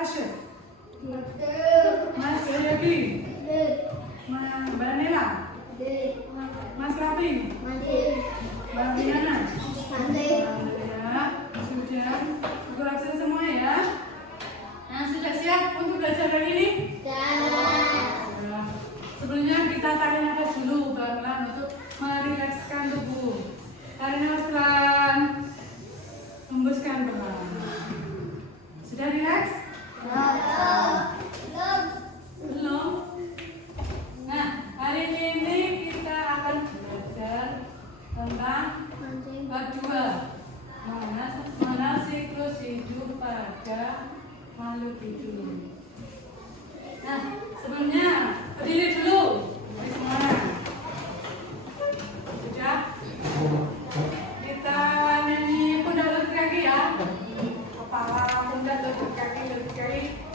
Tasya? Mas Yogi? Mbak Nela? Mas Rafi? Mbak Diana? Alhamdulillah, sudah berhasil semua ya. Nah, sudah siap untuk belajar hari ini? Sudah. Sebelumnya kita tarik nafas dulu pelan-pelan untuk merilekskan tubuh. Tarik nafas pelan, hembuskan pelan. Sudah rileks? Belum? Nah, hari ini kita akan belajar tentang bab 2, mana siklus hidup pada makhluk hidup. Nah, sebelumnya berdiri dulu. Mari semuanya. Sudah? Kita nyanyi pundak lutut kaki ya. Kepala, pundak, lutut kaki.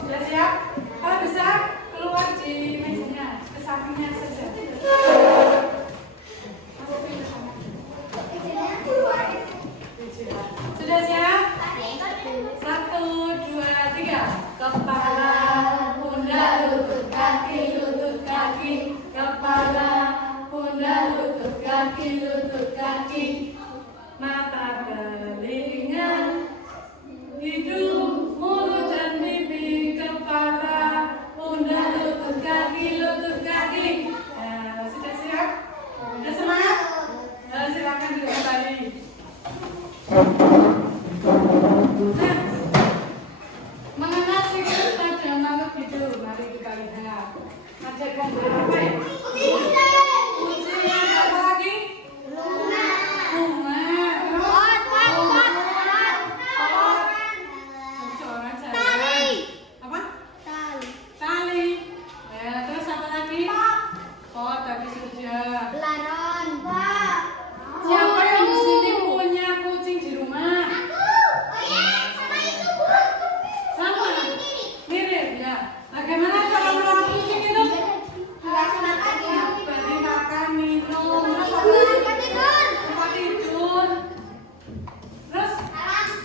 Sudah siap? Kalau bisa keluar di mejanya, ke sampingnya saja. Sudah siap? 1, 2, 3. Kepala, pundak, lutut kaki. Kepala, pundak, lutut kaki. Mata, telinga, hidung, mulut dan pipi. Kepala, pundak, lutut kaki. Sudah siap? Sudah semangat? Silakan duduk kembali. Nah, mengenal siklus pada makhluk hidup. Mari kita lihat. Ada gambar apa ya? Kucing, apa lagi? Bunga. Apa? Tali. Ya, terus apa lagi? Pot tadi sudah. Siapa yang di sini punya kucing di rumah? Sama? Mirip ya. Bagaimana cara merawat kucing itu? Beri makan, minum, tempat tidur. Terus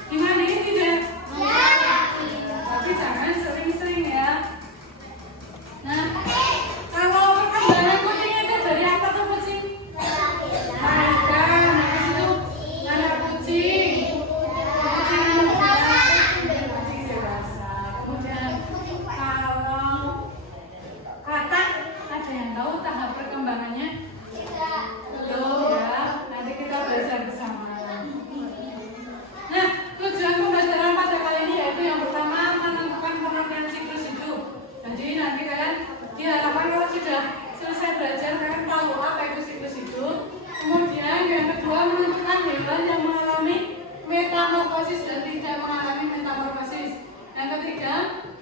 dimandiin tidak? Tapi jangan sering-sering ya. Nah, kalau perkembangan kucing itu dari apa tuh kucing? Melahirkan, habis itu anak kucing muda, kucing dewasa. Kemudian kalau katak, ada yang tahu tahap perkembangannya? Belum ya, nanti kita belajar bersama. Nah, tujuan pembelajaran pada kali ini yaitu yang pertama menentukan pengertian siklus hidup. Jadi nanti kalian diharapkan kalau sudah selesai belajar kalian tahu apa itu siklus hidup. Kemudian yang kedua menentukan hewan yang mengalami metamorfosis dan tidak mengalami metamorfosis. Yang ketiga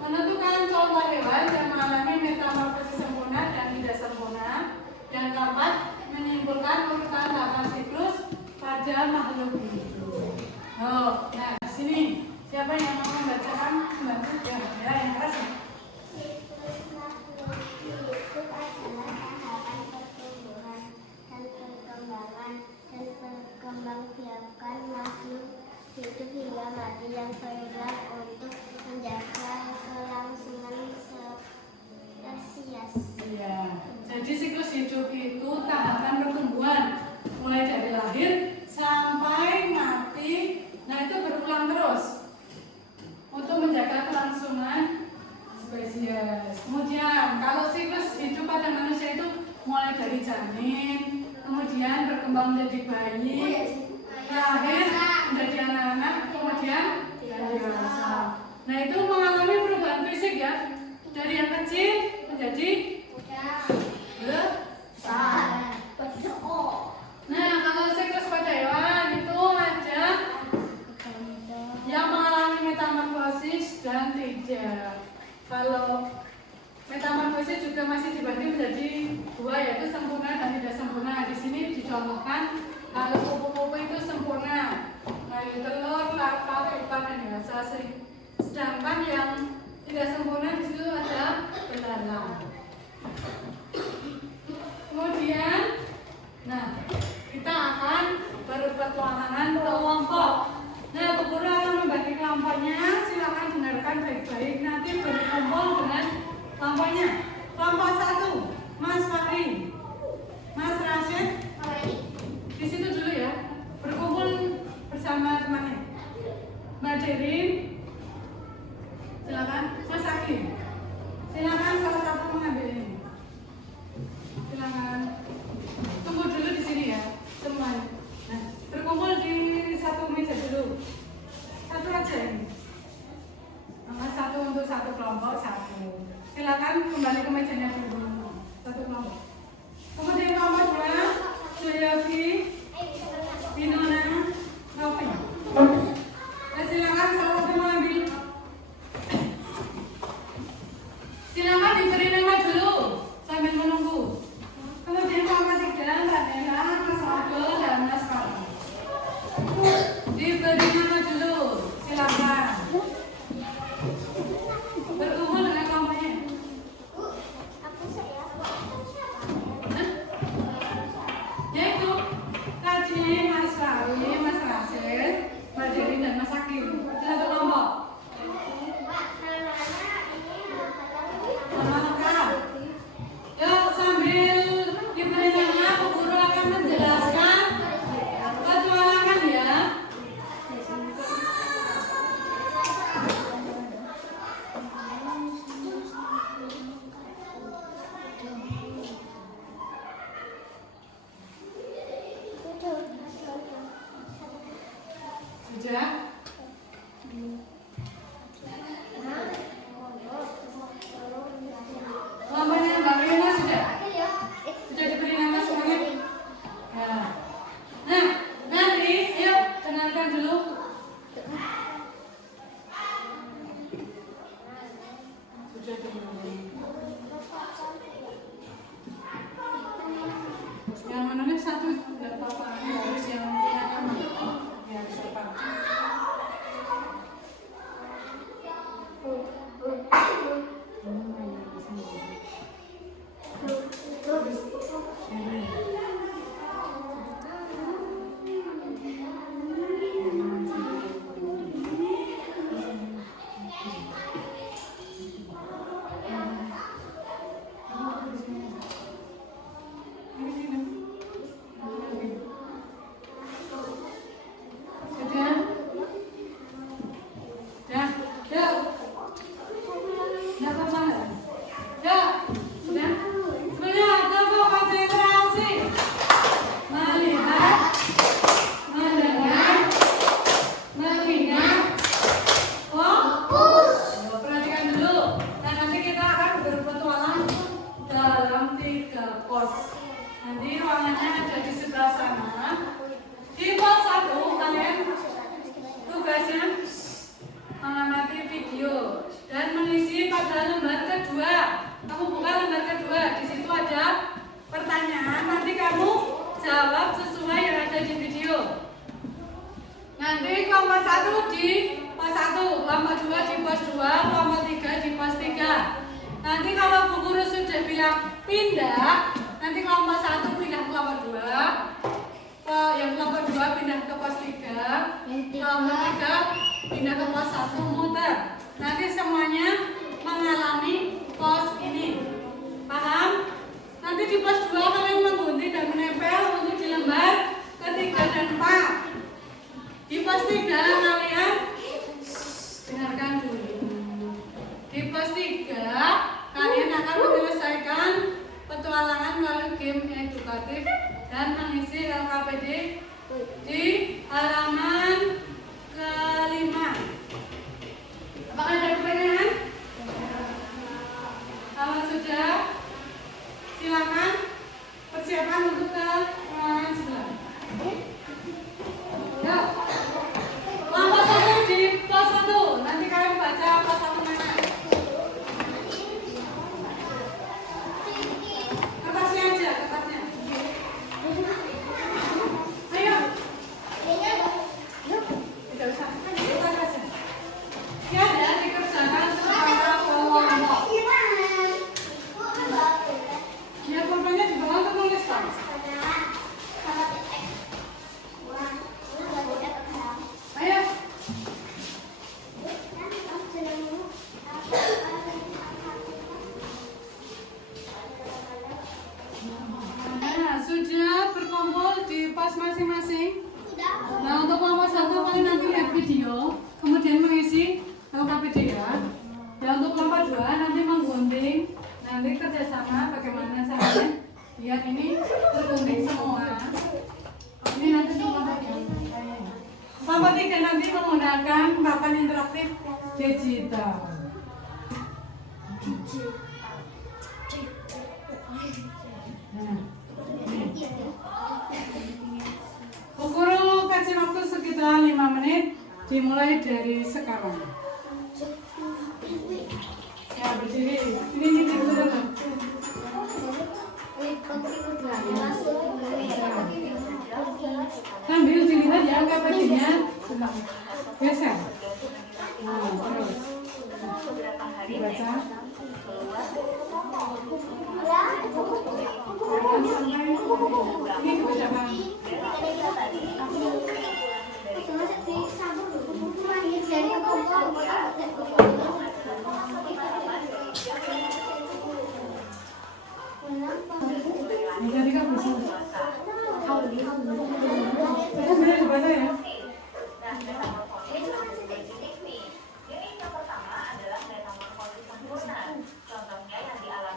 menentukan contoh hewan yang mengalami metamorfosis sempurna dan tidak sempurna. Yang keempat menyimpulkan urutan tahapan siklus pada makhluk hidup. Nah sini siapa yang mau membacakan membantu ya yang keras ya. Perkembangbiakan makhluk hidup hingga mati yang bergerak untuk menjaga kelangsungan spesies. Iya. Jadi siklus hidup itu tahapan pertumbuhan mulai dari lahir sampai mati. Nah itu berulang terus untuk menjaga kelangsungan spesies. Kemudian kalau siklus hidup pada manusia itu mulai dari janin, kemudian berkembang menjadi bayi, lahir menjadi anak-anak, kemudian dewasa. Nah itu mengalami perubahan fisik ya, dari yang kecil menjadi besar. Nah kalau siklus pada hewan itu ada yang mengalami metamorfosis dan tidak. Kalau metamorfosis juga masih dibagi menjadi dua, yaitu sempurna dan tidak sempurna. Di sini dicontohkan kalau kupu-kupu itu sempurna, dari telur, larva, pupa dan dewasa. Sedangkan yang tidak sempurna di situ ada belalang. Kemudian, nah kita akan berpetualangan kelompok. Nah, Bu Guru akan membagi kelompoknya. Silakan dengarkan baik-baik. Nanti Kelompoknya, kelompok 1, Mas Fahri, Mas Rashid, di situ dulu ya, berkumpul bersama temannya. Mbak Derin, silakan. Mas Hakim, silakan salah satu mengambil ini. Silakan. Tunggu dulu di sini ya, semuanya. Nah, berkumpul di satu meja dulu. Satu aja ini. Satu untuk satu kelompok, satu. Silakan kembali ke mejanya dulu. Satu kelompok. Kemudian kelompok 2, Joyofi, Binona, Novi. Nah, silakan salah satu mengambil. Silakan diberi nama dulu sambil menunggu. Kemudian kelompok 3, Mbak Nela, Mas Abdul, dan Mas Fahri. Diberi nama dulu. Silakan. Berkumpul dengan kelompoknya. Yaitu tadi Mas Fahri, Mas Rashid, Mbak Derin, dan Mas Hakim. Satu kelompok. Nama lengkap. Yuk sambil diberi nama, Bu Guru akan menjelaskan petualangan ya. Sudah? Kelompoknya Mbak Rina sudah? Sudah diberi nama semuanya? Ya. Nah, nanti yuk kenalkan dulu. Sudah diberi. Yang mana nih satu? Tidak apa-apa, harus yang biar cepat. Nanti ruangannya ada di sebelah sana. Di pos 1 kalian tugasnya mengamati video dan mengisi pada lembar kedua. Kamu buka lembar kedua, di situ ada pertanyaan. Nanti kamu jawab sesuai yang ada di video. Nanti kelompok 1 di pos 1, kelompok 2 di pos 2, kelompok 3 di pos 3. Nanti kalau Bu Guru sudah bilang pindah, nanti kelompok 1 pindah ke kelompok 2, yang kelompok 2 pindah ke pos 3, kelompok 3 pindah ke pos 1, muter. Nanti semuanya mengalami pos ini. Paham? Nanti di pos 2 kalian menggunting dan menempel untuk di lembar ketiga dan 4. Di pos 3 kalian dengarkan dulu. Di pos 3 kalian akan menyelesaikan petualangan melalui game edukatif dan mengisi LKPD di halaman ke-5. Apakah ada pertanyaan? Kalau sudah, silakan persiapan untuk ke ruangan sebelah. Yuk, kelompok 1 di pos 1. Nanti kalian baca pos 1 mana. Kertasnya aja, kertasnya. Ayo. Tidak usah, kertas aja. Ya ada dikerjakan secara kelompok. Ya korbannya di bawah tertulis kan? berdua nanti menggunting, nanti kerjasama bagaimana caranya biar ini tergunting semua. Ini nanti semua bagian. Kelompok 3 nanti menggunakan papan interaktif digital. Nah, Guru kasih waktu sekitar 5 menit, dimulai dari sekarang. Ya berdiri, ini nyitir dulu kan? Sambil dilihat ya angka paginya biasa. Nah, terus dibaca. Ini kebijakan. Ini tadi kan bisa. Boleh dibaca ya.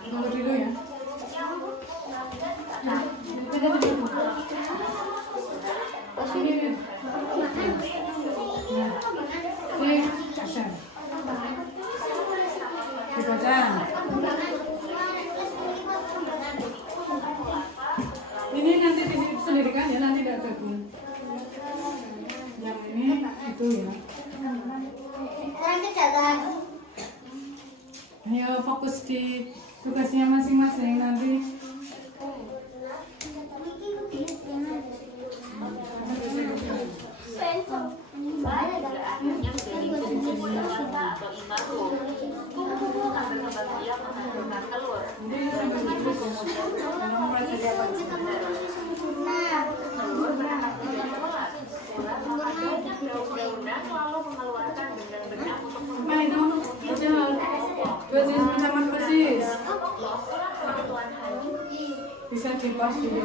Tunggu dulu ya. Dibaca. Ini nanti disendirikan ya, nanti tidak gabung. Yang ini itu ya. Ayo fokus di tugasnya masing-masing nanti. Apa itu? Dua jenis metamorfosis. Bisa di-pause dulu.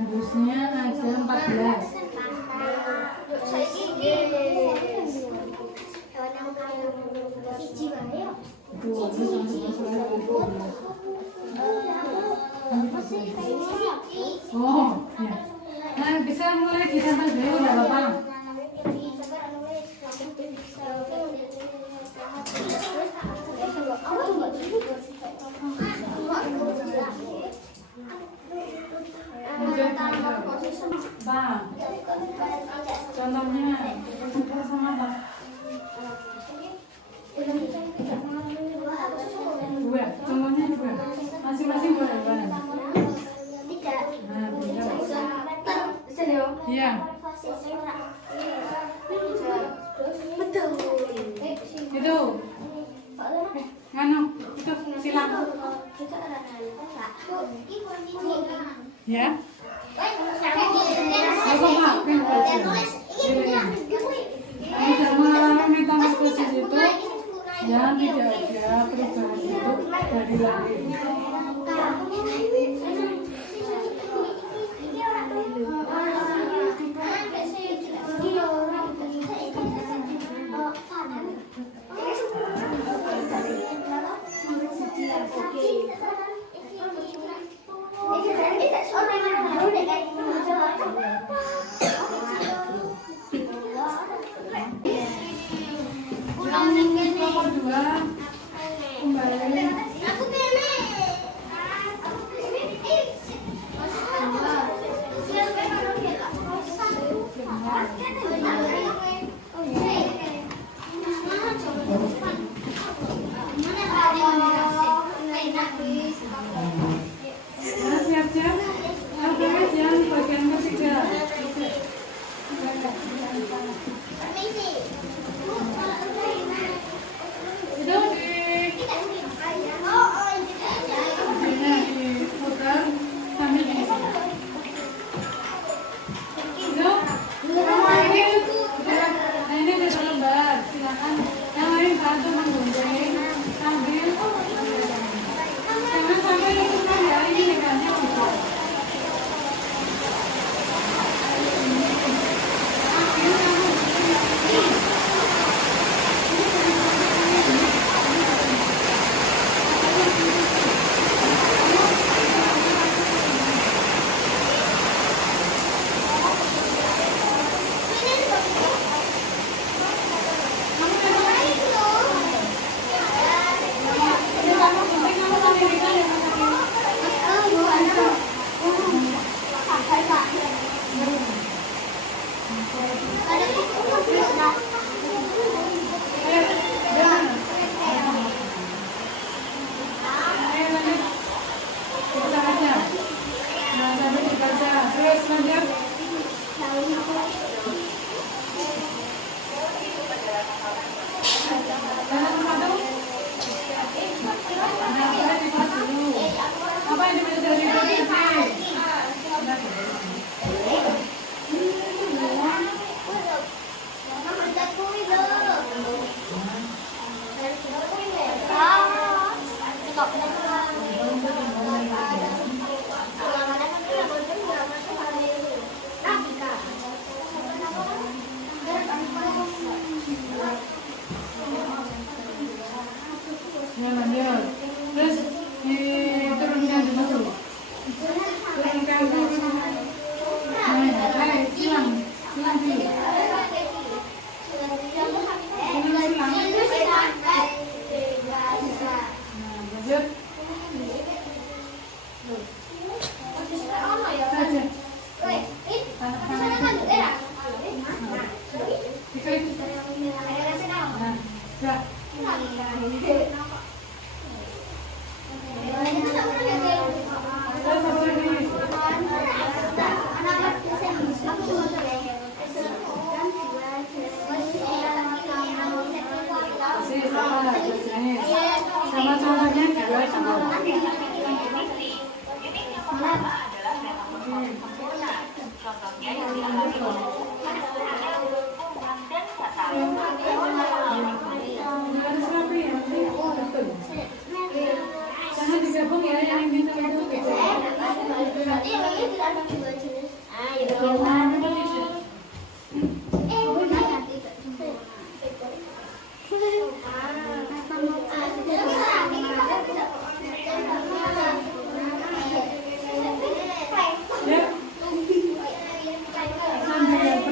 Harusnya ada 14. Oh, ya. Nah, bisa mulai ditambah dulu nggak apa-apa. Bang, contohnya sama apa? Dua, contohnya dua. Masing-masing boleh bang. Tidak. Nah, tidak. Iya. Betul. Itu. Nganu, itu silang. Ya. Apa Pak? Tidak mengalami metamorfosis itu yang tidak ada perubahan bentuk dari lahir. Nomor 2 kembali. Siap-siap. LPS yang bagian ketiga. Itu diputar sambil diisi. satu menggunting ambil jangan sampai lingkungan ya ini megannya juga ambil terus lanjut apa yang dibaca dari ya lanjut terus diturunkan dulu turunkan dulu silang dulu lanjut sama contohnya juga sama harus rapi ya betul jangan digabung ya yang ini sama itu gitu ya sambil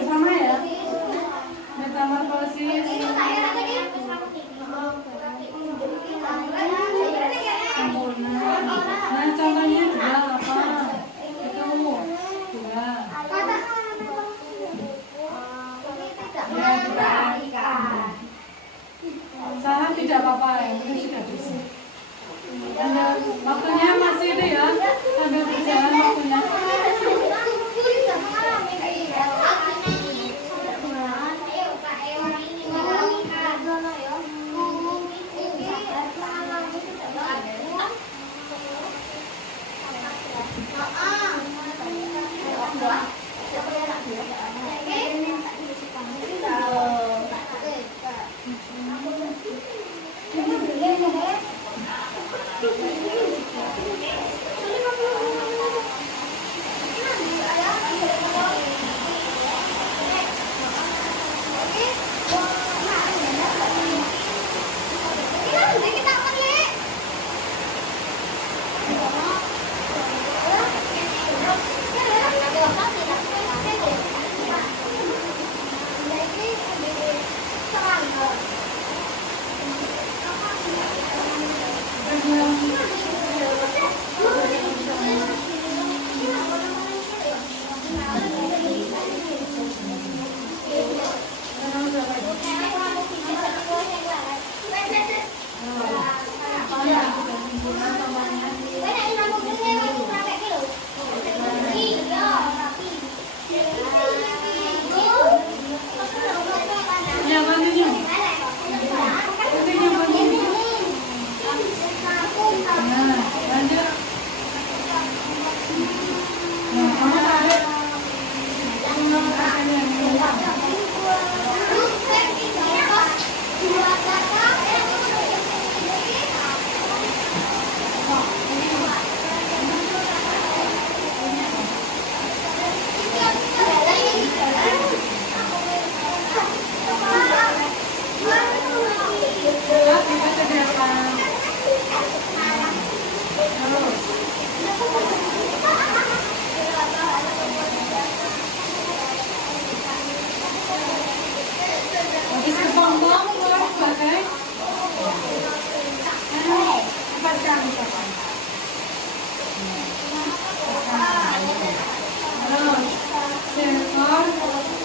motor,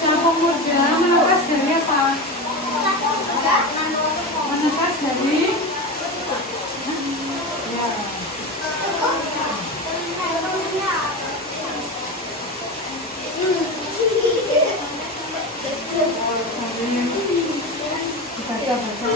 yang pemuda melepas dari apa? Melepas dari ya. Baca-baca.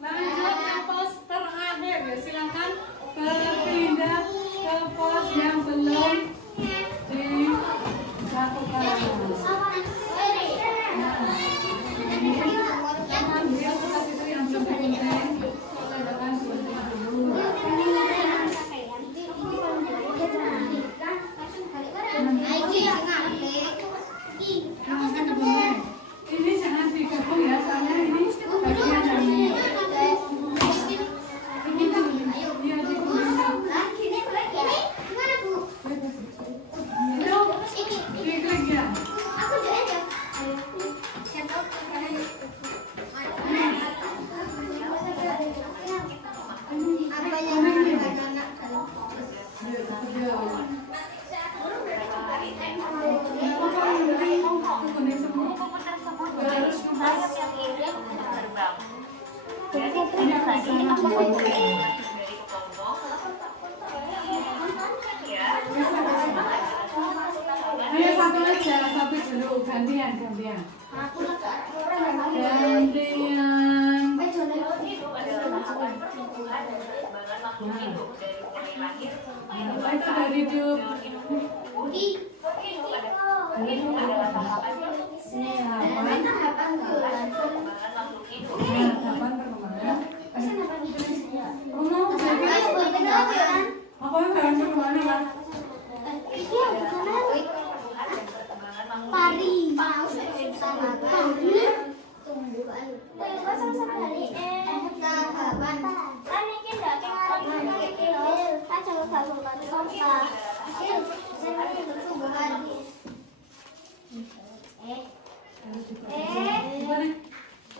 Lanjut ke pos terakhir ya, silakan berpindah ke pos yang belum dilakukan. Jangan dia pos itu yang belum digunting, silakan sebentar dulu. Jangan digunting. Ini jangan digabung ya, soalnya ini bagian dari ini tuh dia digunting. Itu diklik ya. Ayo satu aja, satu dulu, gantian. Itu dari hidup.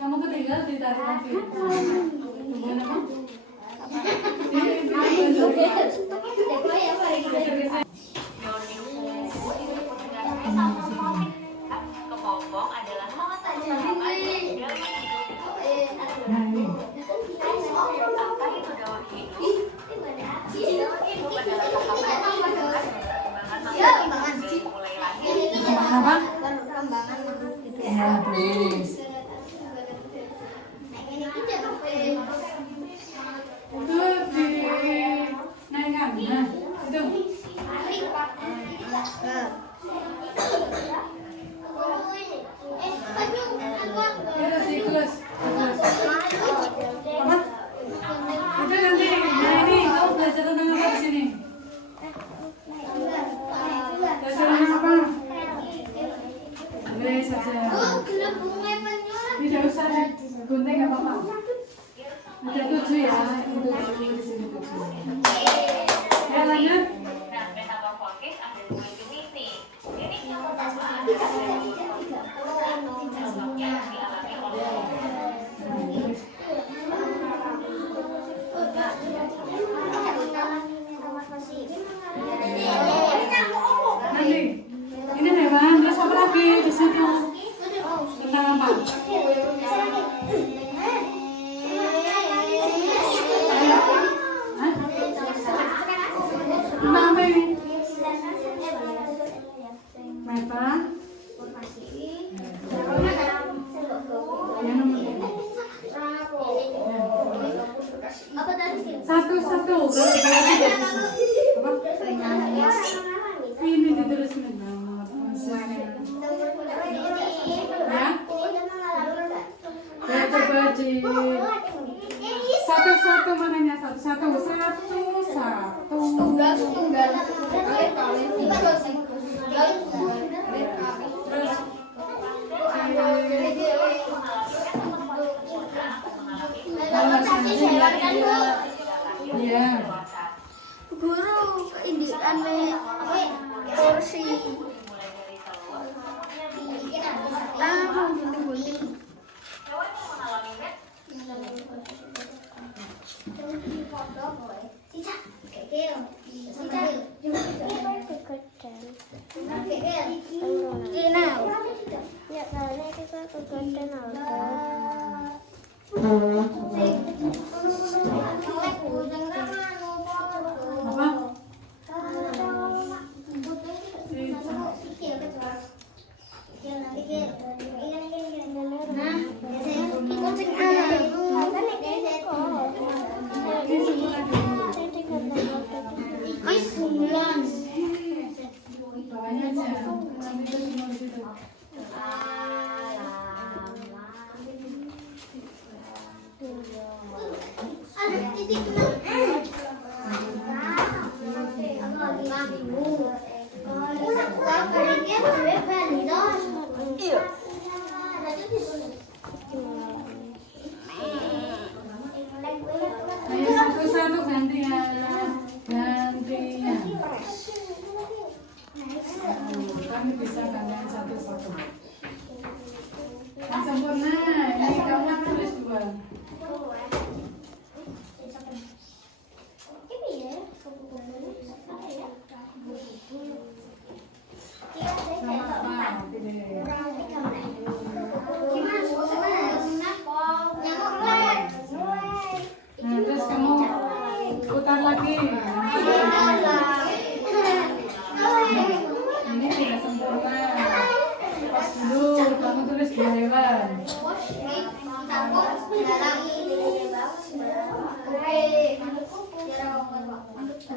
Kamu ketinggalan ditaruh lagi. Gimana Bang? Kepompong adalah salah satu tanaman yang hidup. Apa itu daun hidup? Daun hidup adalah tanaman yang perkembangan dari mulai lahir. Apa? Ya, terus. Itu dinaikkan. Nah, itu. Itu siklus. Apa? Itu nanti. Nah ini kamu belajar tentang apa di sini? Belajar tentang apa? Boleh saja. Tidak usah digunting apa apa. Ada 7 ya. 7 di sini 7. Ya lanjut. Nah, metamorfosis ada dua jenis nih. Jenis yang pertama adalah dari contohnya dialami oleh Nanti. Ini hewan. Terus apa lagi di situ? Tentang apa? Hah? Tentang apa ini? Meta. Yang nomor ini. Satu-satu. Berarti tidak bisa. Apa? Ini diterusin nomor. Ya. Ya coba di satu-satu mananya satu-satu. Terus Iya. Guru ini ane kursi. Tahu gunting-gunting. Hewan yang mengalami med Apa? Bawahnya aja. Nanti itu semua di situ. Ayo satu-satu gantian. Gantian. Kami bisa gantian satu-satu. Yang sempurna. Ini kamu tulis 2. Sama apa? Pilih. Nah, terus kamu putar lagi. Ini tidak sempurna. Pas dulu, kamu tulis 2 hewan. Nah, yuk.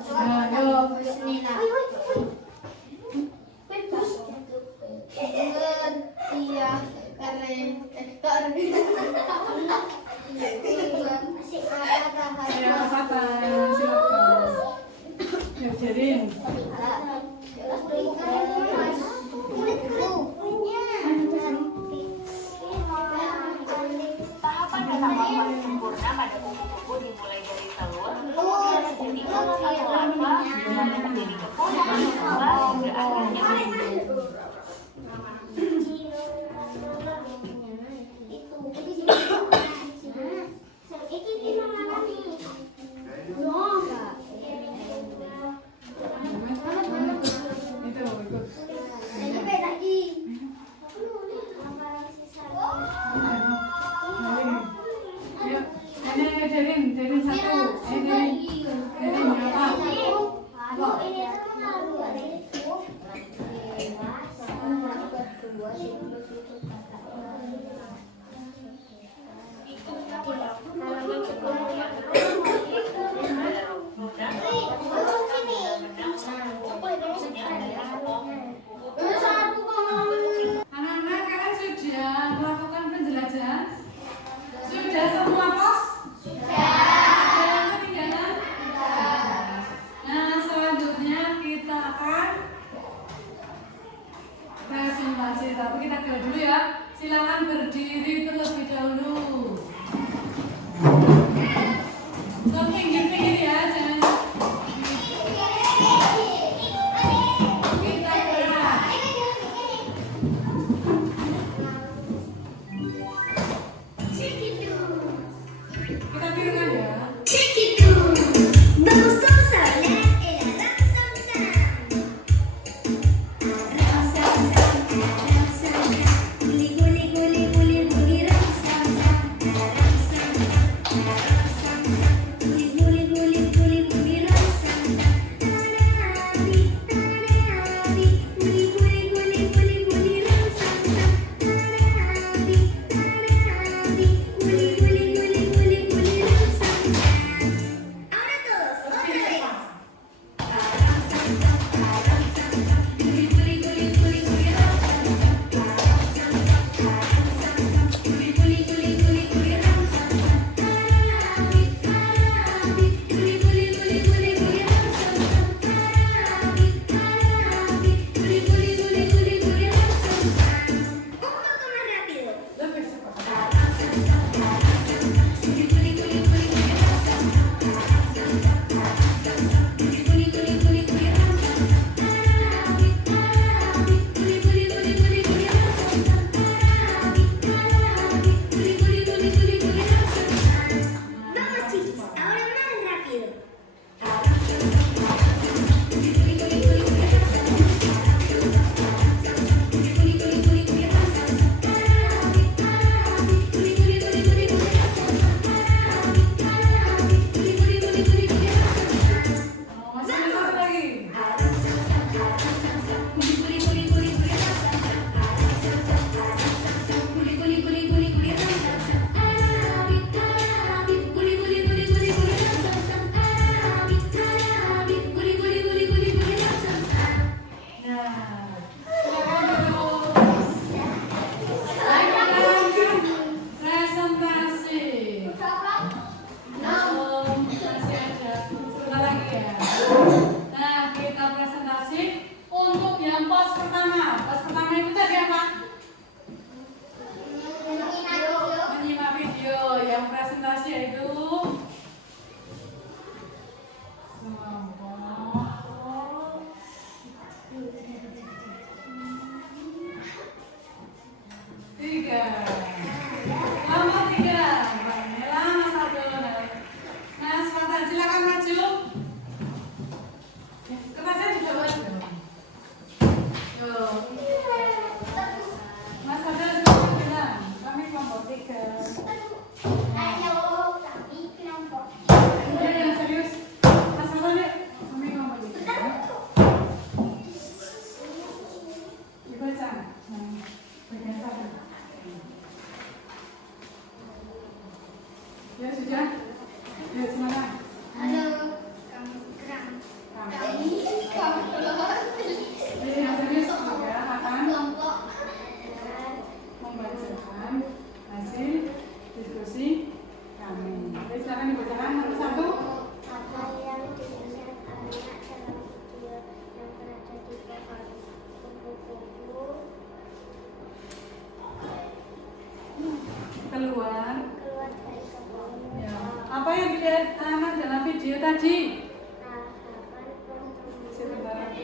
Ayo, kesempatan. Silakan. Yuk, Jerin. tahapan penambangan sempurna pada kupu-kupu dimulai dari telur, jadi satu larva, lalu menjadi kepung, hingga akhirnya berbuah. Itu, ikut. Ayo, ini Jerin satu. Jerin apa? Apa? yaitu tiga. Nomor 3. Nela Mas Aldo. Mas Fatan silakan maju. Kertasnya di bawah. Yo. Mas Aldo silakan bilang. Kami kelompok 3. Ayo, kami kelompok. Udah yang serius. Mas Aldo nih. Kami kelompok 3. Dibaca. Bagian satu. Ya sudah. Ya semangat. Halo, kami kerang. Kami kelompok. Jadi yang serius juga akan Kelompok. membacakan hasil diskusi kami. Jadi silakan dibacakan nomor 1. Apa yang dilihat anak dalam video yang berada di pohon kupu-kupu Keluar. keluar dari kebun? Ya. Apa yang dilihat anak dalam video tadi? Tahapan pertemuan. Sebentar.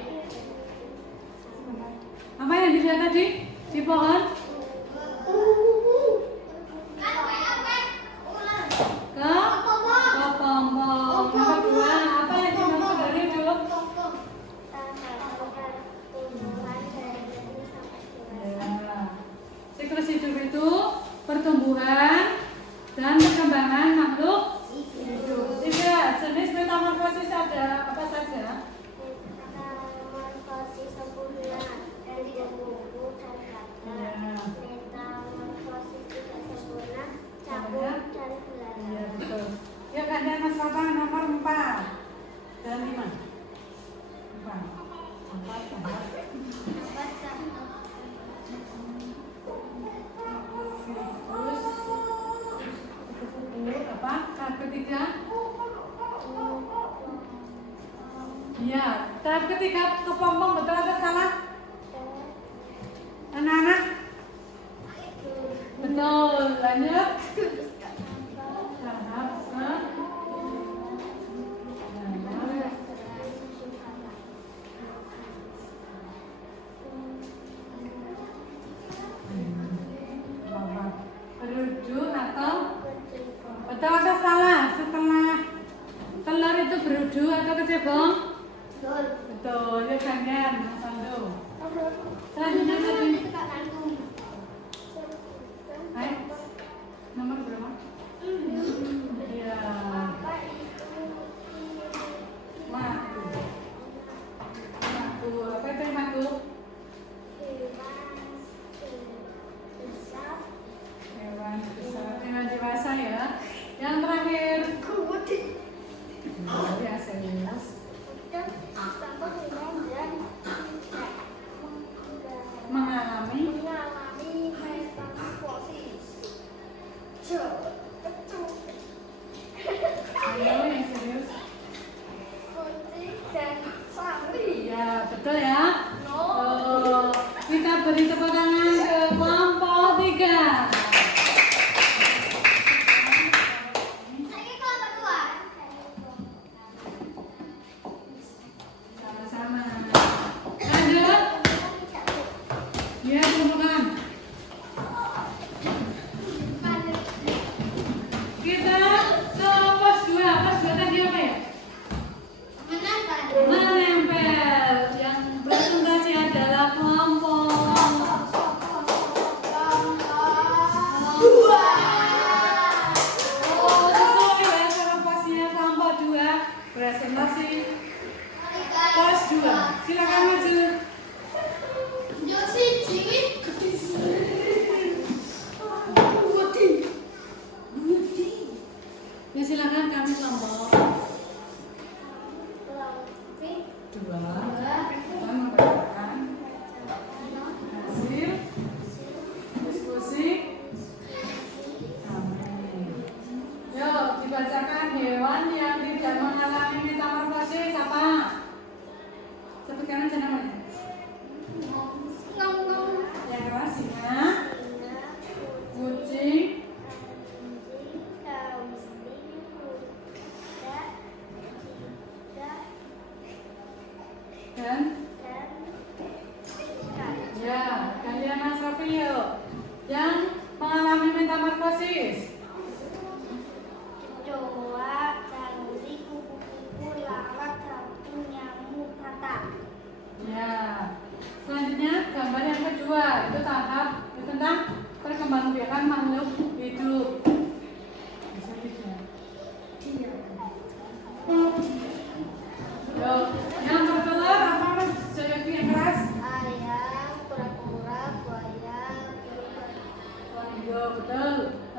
Apa yang dilihat tadi di pohon? Ke kepompong. Yang kedua, apa yang dimaksud dari itu? Tahapan pertumbuhan dari bayi sampai dewasa. Ya. Siklus hidup itu pertumbuhan dan perkembangan makhluk hidup. 3. Jenis metamorfosis ada apa saja? Metamorfosis sempurna dan kupu-kupu dan Ya. gagak. Metamorfosis tidak sempurna, capung dan Iya belalai. betul. Yuk gantian Mas Fatan nomor 4 dan 5. 4. 4. Siklus apa? Tahap ketiga? Iya, tahap ketiga kepompong betul atau salah? Anak-anak? Betul, lanjut. Tahap berudu atau betul atau salah? Setelah telur itu berudu atau kecebong? Betul, ya gantian Mas Aldo. Selanjutnya tadi. Hai, nomor berapa? Iya. Matu. Matu. Apa itu yang matu? Hewan besar, hewan dewasa ya. Yang terakhir. Biasa ya. Mengalami. Ayo yang serius. Ya betul ya. Kita beri tepuk tangan ke kelompok 3.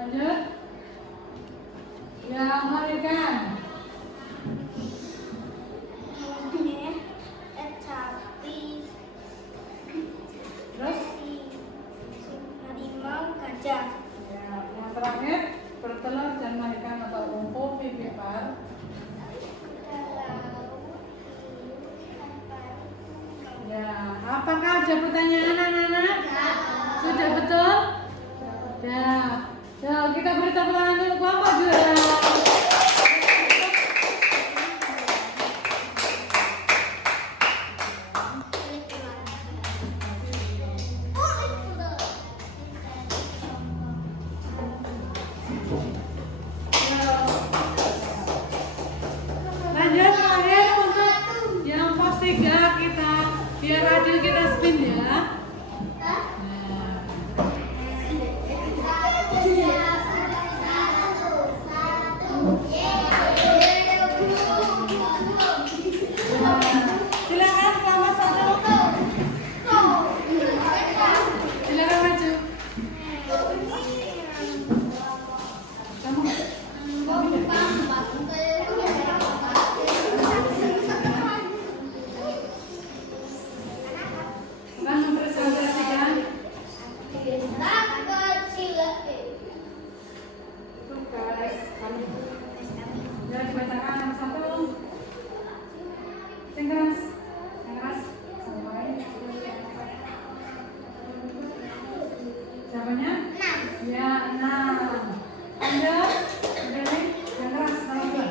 Lanjut. Yang melahirkan. Sapi, Terus harimau, gajah. ya, yang terakhir bertelur dan melahirkan atau ovipar. Ya, apakah ada pertanyaan anak-anak? Sudah betul? Ya, ya kita beri tepuk tangan dulu kelompok juara. Lanjut terakhir untuk yang pos 3 kita biar adil kita spin ya. Silakan kelompok 1. Silakan maju. Kamu presentasikan tugas kamu. Ya dibacakan yang 1. Yang keras, sampai. Jawabannya? Ya 6. Lanjut. Udah nih, yang keras kalau 2.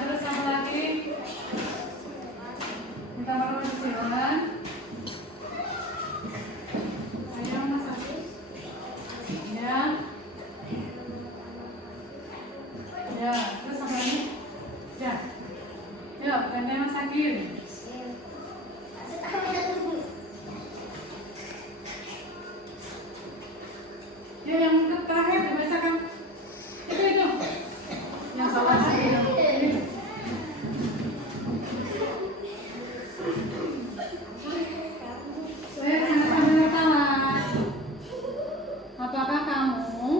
Terus apa lagi? Minta maaf silakan. Ayo masak. Ya. Ya, terus apa lagi? Ya. Yuk, gantian masakin. Yuk, yang terakhir dibacakan. Itu. Yang salah lagi. Jangan sambil tertawa. Apakah kamu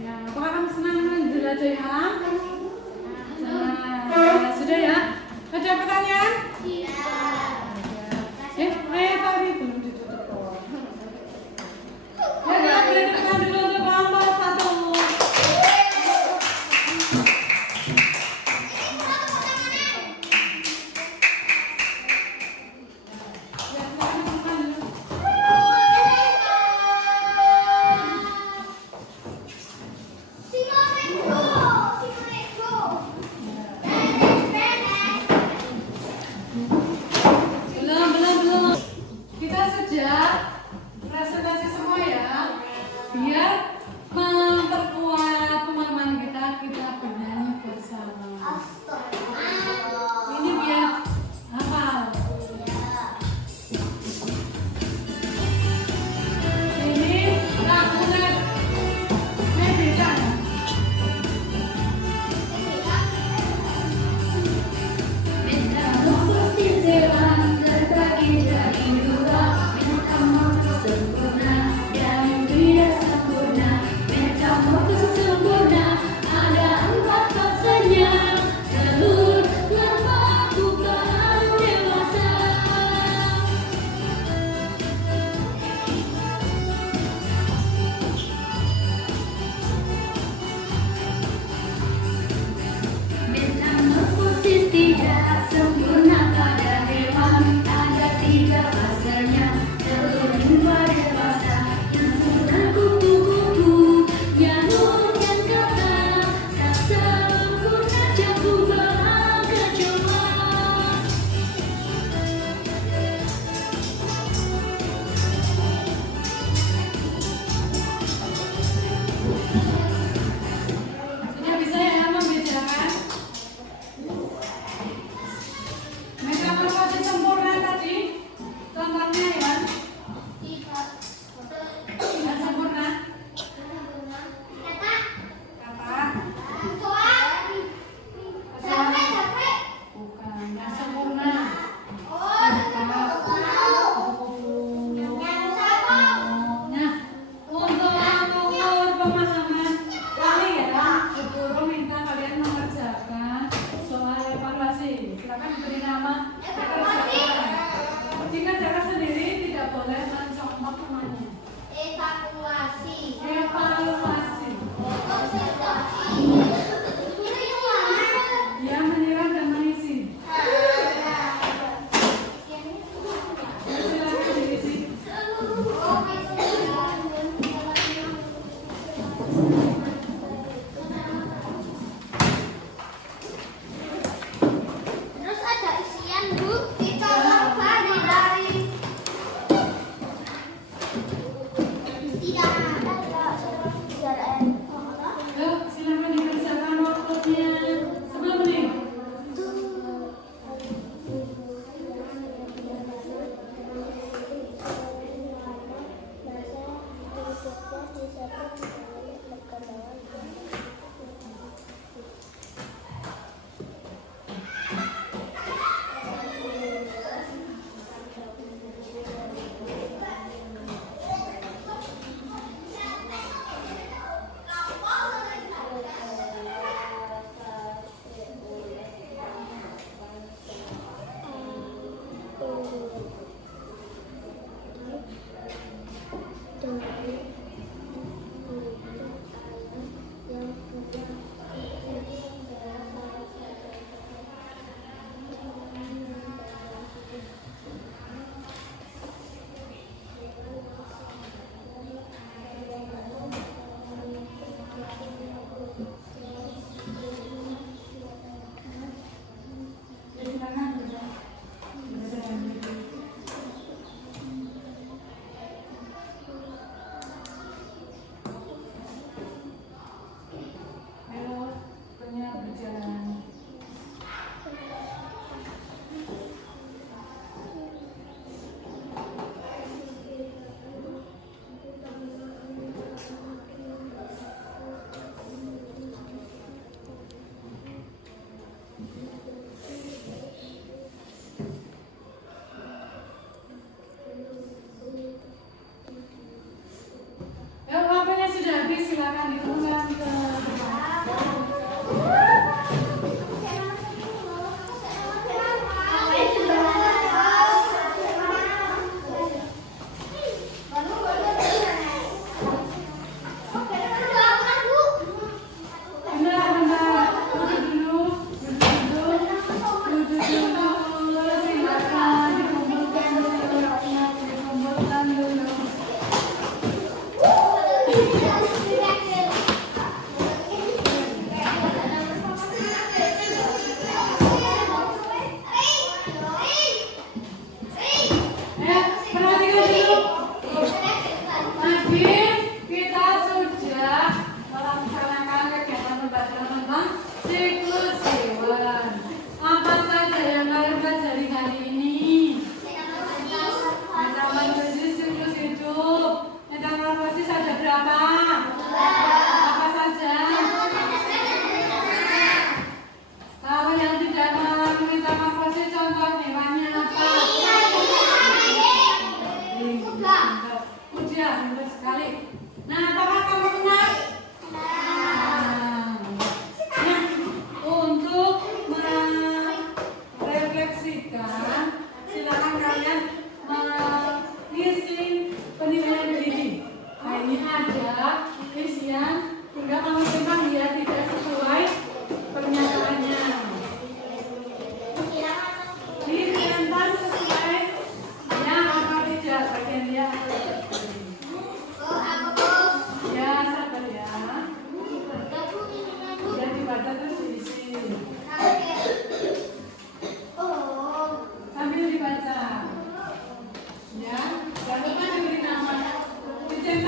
ya, apakah kamu senang menjelajahi alam? Nah, sudah ya? Ada pertanyaan? Tadi belum ditutup kok. Ya, kita beri tepuk tangan dulu untuk kelompok 1.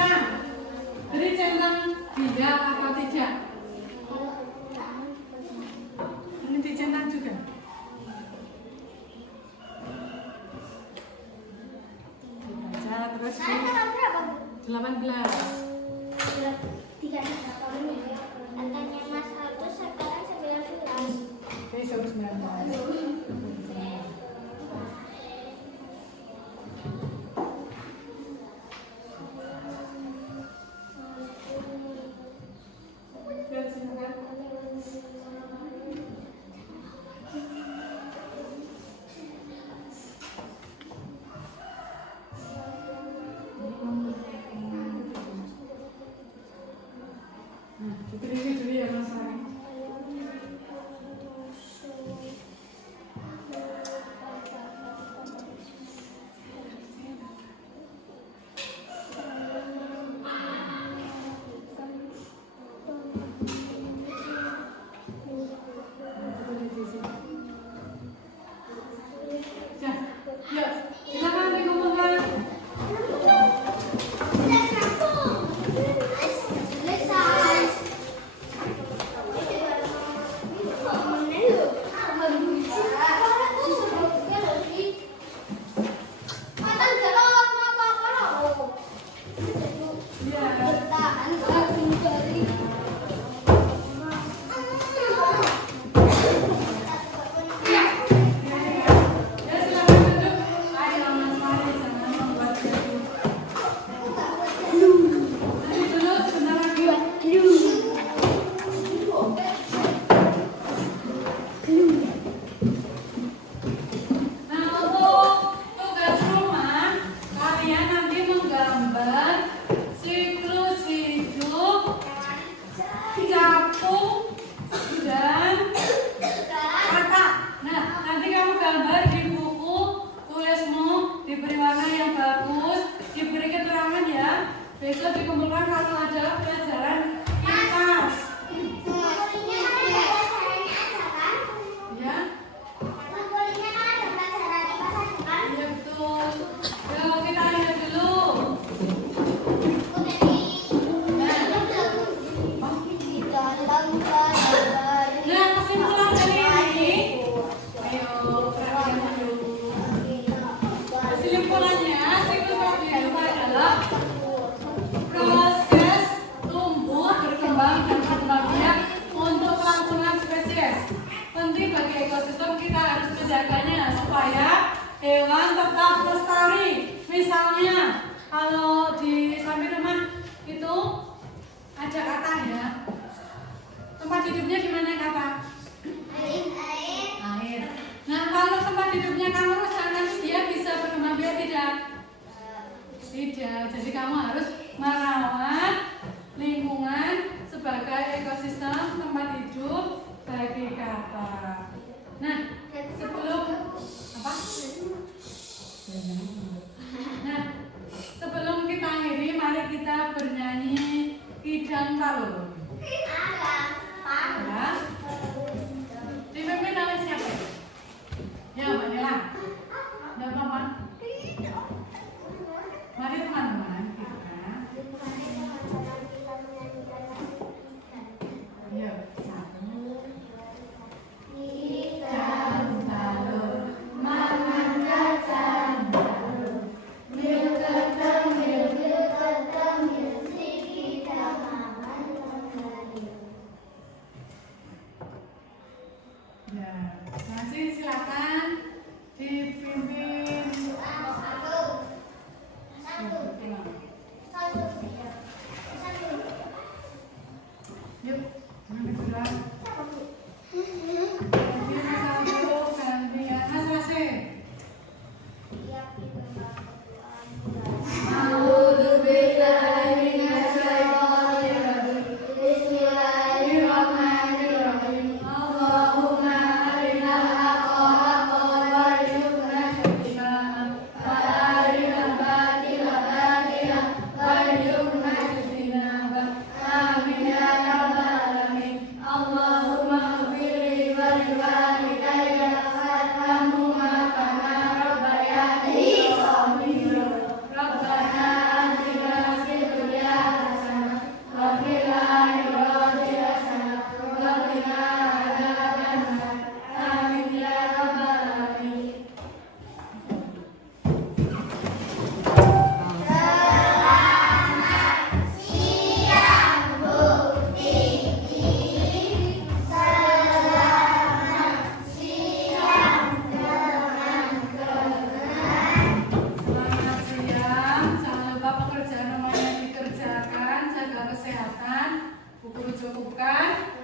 centang. Beri centang tidak apa tidak? Ini dicentang juga. Dibaca terus Bu. 18. Katanya Mas Agus sekarang 19. Besok 19. Nah, diberi dulu ya Mas Ari. Ya, yuk, silakan dikumpulkan. Ya, silakan duduk. Ayo Mas Ari, jangan membuat gaduh. Nanti dulu sebentar lagi. Nah, untuk tugas rumah, kalian nanti menggambar siklus hidup, capung, dan kata. Nah, nanti kamu gambar di buku tulismu, diberi warna yang bagus, diberi keterangan ya. Besok dikumpulkan kalau ada pelajaran IPAS. Ya, iya betul. Yuk kita lihat dulu. Nah, kesimpulan dari ini, ayo perhatikan dulu. Kesimpulannya, siklus hidup adalah proses tumbuh, berkembang, dan berkembang biak untuk kelangsungan spesies. Penting bagi ekosistem, kita harus menjaganya supaya hewan tetap lestari. Misalnya, kalau di samping rumah itu ada kata ya. Tempat hidupnya gimana kata? Air. Nah, kalau tempat hidupnya kamu rusak, nanti dia bisa berkembang biak tidak? Tidak. Jadi kamu harus merawat lingkungan sebagai ekosistem tempat hidup bagi kata. Nah, sebelum apa? Nah, sebelum kita akhiri, mari kita bernyanyi Kidang Talur. Ya. Dipimpin oleh siapa? Ya, Mbak Nela. Ya, Bapak. Mari teman-teman kita. Ya, satu. Kidang talur, mangan kacang talur. Mil ketemil, si kidang mangan kacang. Cukupkan.